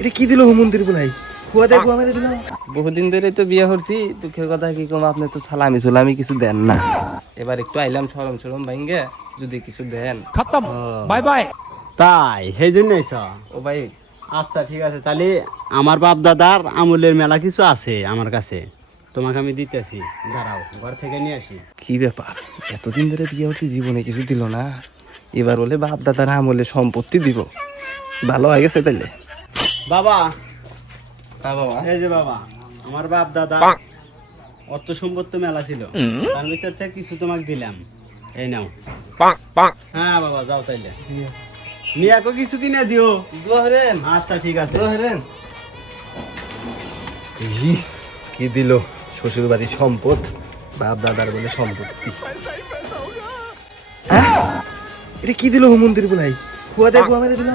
এটা কি দিল হুমন্দির বলাই ফুয়া দেখো আমারে দিল। বহুদিন ধরে তো বিয়ে করছি, দুঃখের কথা কি কম, আপনি তো সালামি সুলামি কিছু দেন না। এবার একটু আইলাম সরম সরম ভাঙ্গে, যদি কিছু দেন। খতম, বাই বাই। তাই সেই জন্য ও ভাই, আচ্ছা ঠিক আছে, তাহলে আমার বাপ দাদার আমলের মেলা কিছু আছে আমার কাছে, তোমাকে আমি দিতেছি, দাঁড়াও ঘর থেকে নিয়ে আসি। কি ব্যাপার, এতদিন ধরে বিয়ে হচ্ছে জীবনে কিছু দিল না, এবার বলে বাপ দাদার আমলে সম্পত্তি দিব। ভালো হয়ে গেছে তাইলে। বাবা, হ্যাঁ বাবা। এই যে বাবা, আমার বাপ দাদা অর্থ সম্পত্তি মেলা ছিল, তার ভিতর থেকে কিছু তোমাকে দিলাম, এই নাও। হ্যাঁ বাবা, যাও তাইলে মিয়াকে কিছু কিনে দিও। দোয়া করেন। আচ্ছা ঠিক আছে। দোয়া করেন। কি দিল শ্বশুর বাড়ির সম্পদ, বাপ দাদার বলে সম্পত্তি। এটা কি দিল হুমন্দির বলাই ফুয়া দেখো আমারে দিল।